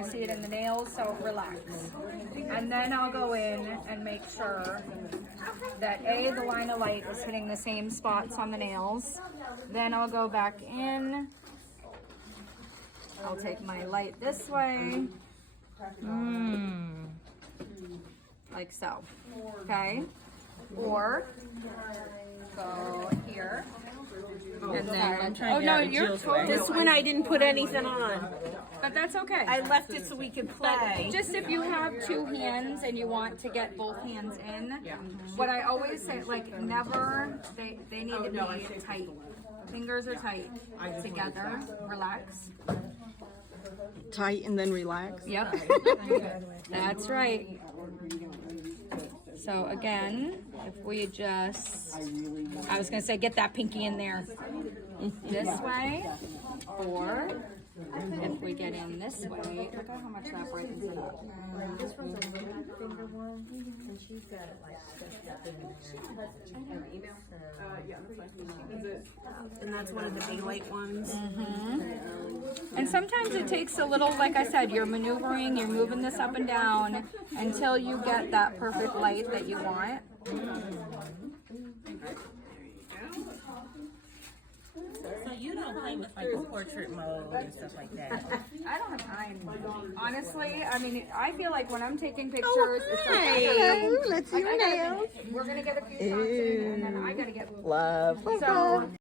gonna see it in the nails, so relax. And then I'll go in and make sure that the line of light is hitting the same spots on the nails. Then I'll go back in. I'll take my light this way. Like so, okay? Or go here. And then, oh no, you're totally. This one I didn't put anything on. But that's okay. I left it so we could play. But just if you have two hands and you want to get both hands in, what I always say, like never, they need to be tight. Fingers are tight together. Relax. Tight and then relax. Yep. That's right. So again, if we just, I was gonna say get that pinky in there this way, or if we get in this way, look at how much that brightens it up. This one's a little finger one, and she's got it like email. And that's one of the big light ones. And sometimes it takes a little, like I said, you're maneuvering, you're moving this up and down until you get that perfect light that you want. So you don't play with like portrait mode and stuff like that? I don't have time. Honestly, I mean, I feel like when I'm taking pictures, it's like, Hey, let's see your nails. we're gonna get a few shots in, and then I gotta get Love. so.